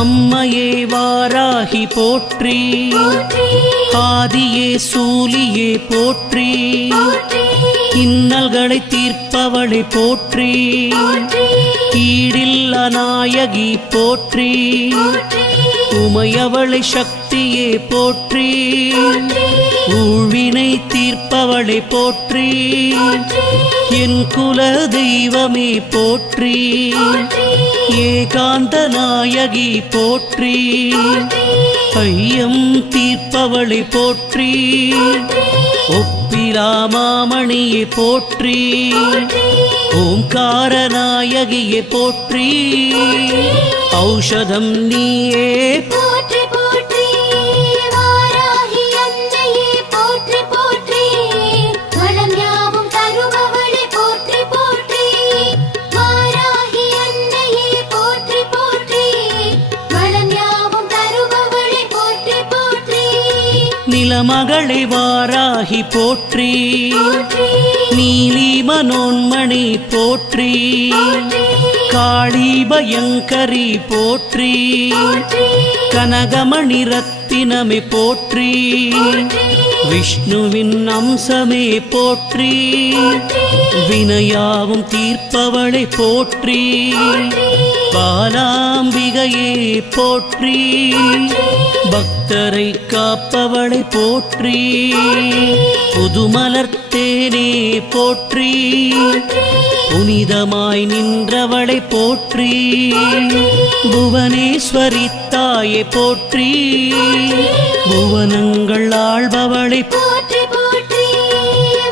அம்மையே வாராகி போற்றி, ஆதியே சூலியே போற்றி, இன்னல்களை தீர்ப்பவளை போற்றி, ஈடில்லா நாயகி போற்றி, உமையவளை சக்தியே போற்றி, ஊழ்வினை தீர்ப்பவளை போற்றி, என் குல தெய்வமே போற்றி, ஏகாந்த நாயகி போற்றி, ஐயம் தீர்ப்பவளை போற்றி, ஒப்பிலா மாமணியை போற்றி, ஓம்கார நாயகியை போற்றி, ஔஷதம் நீயே போற்றி போற்றி, வாராகி அன்னையே போற்றி போற்றி, வளம் யாவும் தருபவளே போற்றி போற்றி, வாராகி அன்னையே போற்றி போற்றி, வளம் யாவும் தருபவளே போற்றி போற்றி, நிலமகளை வாராகி போற்றி, நீலி மனோன்மணி போற்றி, காளி பயங்கரி போற்றி, கனகமணி ரத்தினமே போற்றி, விஷ்ணுவின் அம்சமே போற்றி, வினையாவும் தீர்ப்பவளை போற்றி, பாலாம்பிகையே போற்றி, பக்தரை காப்பவளை போற்றி, புதுமலர்த்தேனே போற்றி, புனிதமாய் நின்றவளை போற்றி, புவனேஸ்வரி தாயை போற்றி, புவனங்கள் ஆள்பவளை போற்றி போற்றி,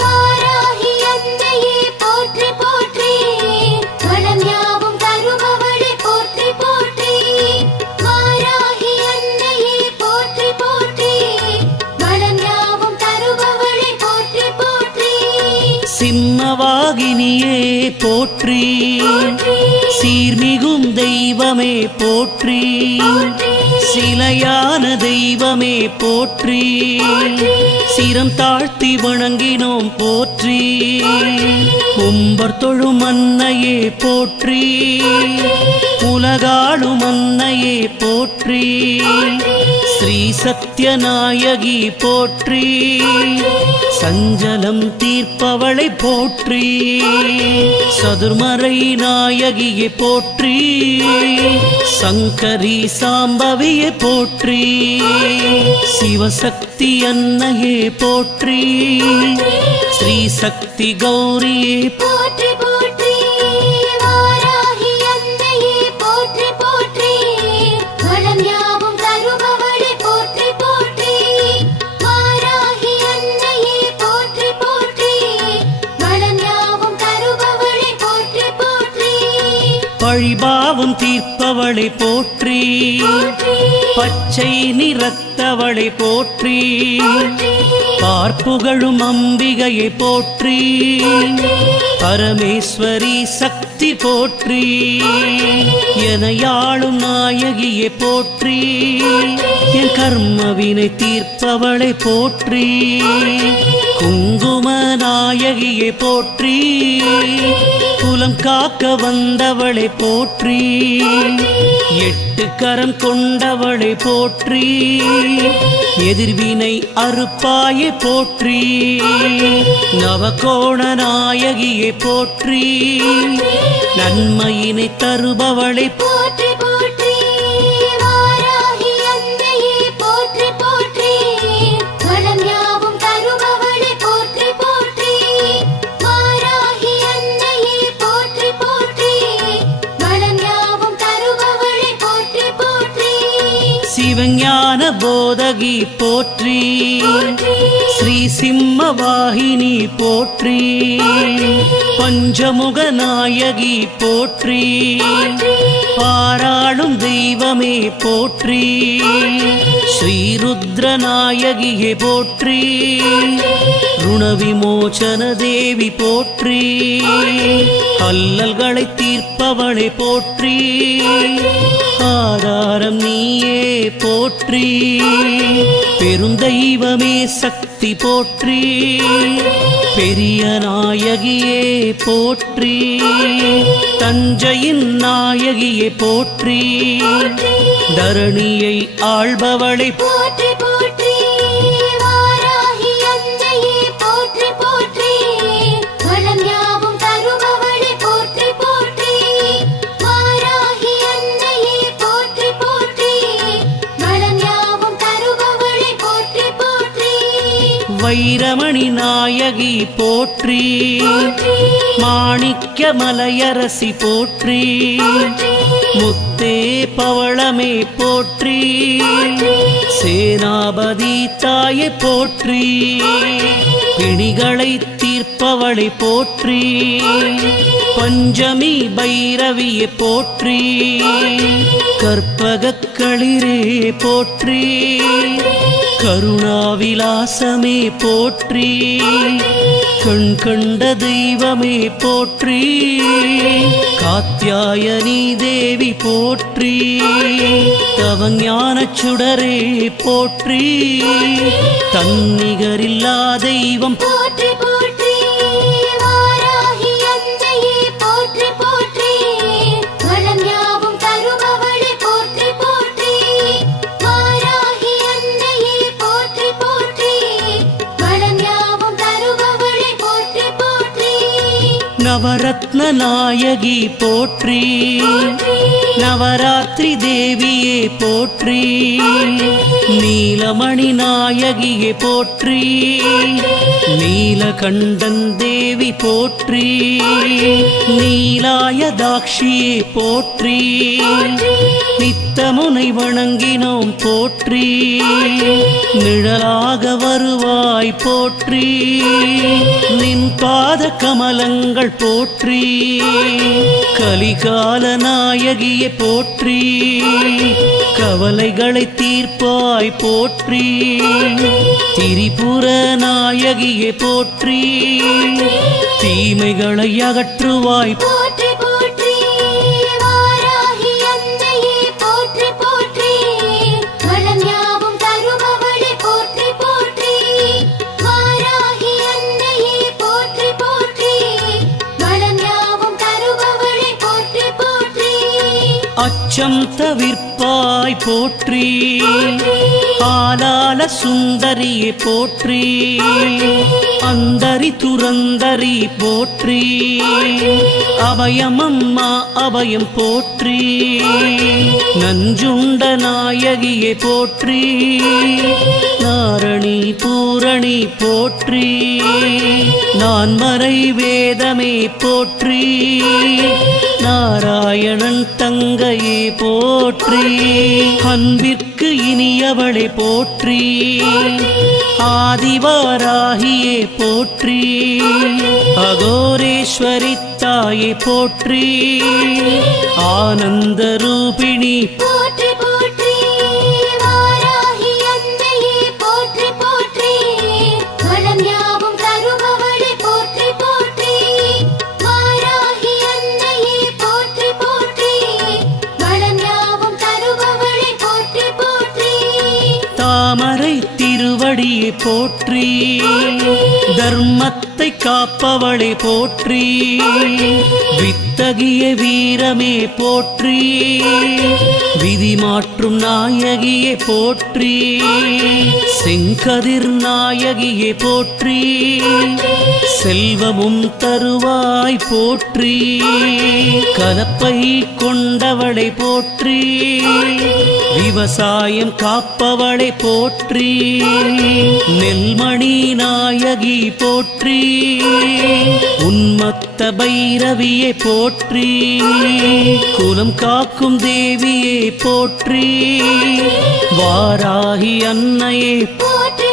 வாராகி அன்னையே போற்றி போற்றி, வளம் யாவும் தருபவளே போற்றி போற்றி, வாராகி அன்னையே போற்றி போற்றி, வளம் யாவும் தருபவளே போற்றி போற்றி, சிம்மவாகினியே போற்றி, சீர்மிகும் தெய்வமே போற்றி, சிலையான தெய்வமே போற்றி, சிரம் தாழ்த்தி வணங்கினோம் போற்றி, கும்பர் தொழும் அன்னையே போற்றி, உலகாளும் அன்னையே போற்றி, ஸ்ரீ சத்யநாயகி போற்றி, சஞ்சலம் தீர்ப்பவளை போற்றி, சதுர்மறை நாயகியை போற்றி, சங்கரி சாம்பவியை போற்றி, சிவசக்தி அன்னையே போற்றி, ஸ்ரீ சக்தி கௌரியே போற்றி போற்றி, வாராகி அன்னையே போற்றி போற்றி, வளம் யாவும் தருபவளே போற்றி போற்றி, வாராகி அன்னையே போற்றி போற்றி, வளம் யாவும் தருபவளே போற்றி போற்றி, பழிபாவம் தீர்ப்பவளை போற்றி, பச்சை நிறத்தவளை போற்றி, பார்ப்புகழும் அம்பிகையை போற்றி, பரமேஸ்வரி சக்தி போற்றி, எனையாளும் நாயகியை போற்றி, என் கர்மவினை தீர்ப்பவளை போற்றி, குங்கும நாயகியை போற்றி, குலம் காக்க வந்தவளை போற்றி, எட்டு கரம் கொண்டவளை போற்றி, எதிர்வினை அறுப்பாயை போற்றி, நவகோண நாயகியை போற்றி, நன்மையினை தருபவளை போற்றி போற்றி, வாராகி அன்னையே போற்றி போற்றி, வளம் யாவும் தருபவளே போற்றி போற்றி, வாராகி அன்னையே போற்றி போற்றி, வளம் யாவும் தருபவளே போற்றி போற்றி, சிவஞான போதகி போற்றி, ஸ்ரீ சிம்மவாகினி போற்றி, பஞ்சமுக நாயகி போற்றி, பாராளும் தெய்வமே போற்றி, ஸ்ரீருத்ர நாயகியை போற்றி, ருணவிமோச்சன தேவி போற்றி, அல்லல்களை தீர்ப்பவளை போற்றி, ஆதாரம் நீயே போற்றி, பெருந்தெய்வமே சக்தி சக்தி போற்றி பெரிய நாயகியே போற்றி தஞ்சையின் நாயகியே போற்றி தரணியை ஆள்பவளை போற்றி போற்றி வாராகி அன்னையே போற்றி போற்றி வளம் யாவும் தருபவளே போற்றி போற்றி வாராகி அன்னையே போற்றி போற்றி வளம் யாவும் தருபவளே போற்றி போற்றி வைரமணி நாயகி போற்றி மாணிக்க மலையரசி போற்றி முத்தே பவளமே போற்றி சேனாபதி தாயை போற்றி பிணிகளை தீர்ப்பவளை போற்றி பஞ்சமி பைரவியை போற்றி கற்பகக் களிரே போற்றி கருணாவிலாசமே போற்றி கண் கண்ட தெய்வமே போற்றி காத்யாயனி தேவி போற்றி தவஞானச் சுடரே போற்றி தன்னிகரில்லா தெய்வம் போற்றி போற்றி வாராகி அன்னையே போற்றி போற்றி வளம் யாவும் தருபவளே போற்றி போற்றி வாராகி அன்னையே போற்றி போற்றி வளம் யாவும் தருபவளே போற்றி போற்றி நவரத்ன நாயகி போற்றி நவராத்திரி தேவியே போற்றி நீலமணி நாயகியே போற்றி நீலகண்டன் தேவி போற்றி நீலாயதாக்ஷியே போற்றி நித்தமுனை வணங்கினோம் போற்றி நிழலாக வருவாய் போற்றி நின் பாத கமலங்கள் போற்றி கலிகால நாயகியே போற்றி கவலைகளை தீர்ப்பாய் போற்றி திரிபுர நாயகியே போற்றி தீமைகளை அகற்றுவாய் போற்றி போற்றி வாராகி அன்னையே போற்றி போற்றி வளம் யாவும் தருபவளே போற்றி போற்றி வாராகி அன்னையே போற்றி போற்றி வளம் யாவும் தருபவளே போற்றி போற்றி அச்சம் தவிர்ப்பாய் போற்றி ஆலால சுந்தரியே போற்றி அந்தரி துரந்தரி போற்றி அபயம் அம்மா அபயம் போற்றி நஞ்சுண்ட நாயகியே போற்றி நாரணி பூரணி போற்றி நான்மறை வேதமே போற்றி நாராயணன் தங்கையே போற்றி அன்பிற்கு இனியவளே போற்றி ஆதிவாராகியே போற்றி அகோரேஸ்வரி தாயே போற்றி ஆனந்த ரூபிணி போற்றி போற்றி வாராகி அன்னையே போற்றி போற்றி வளம் யாவும் தருபவளே போற்றி போற்றி வாராகி அன்னையே போற்றி போற்றி வளம் யாவும் தருபவளே போற்றி போற்றி தாமரை திருவடியை போற்றி தர்மத்தை காப்பவளை போற்றி வித்தகிய வீரமே போற்றி விதி மாற்றும் நாயகியே போற்றி செங்கதிர் நாயகியே போற்றி செல்வமும் தருவாய் போற்றி கலப்பை கொண்டவளை போற்றி விவசாயம் காப்பவளை போற்றி நெல்மணி நாயகி போற்றி உன்மத்த பைரவியே போற்றி குலம் காக்கும் தேவியே போற்றி வாராகி அன்னையே போற்றி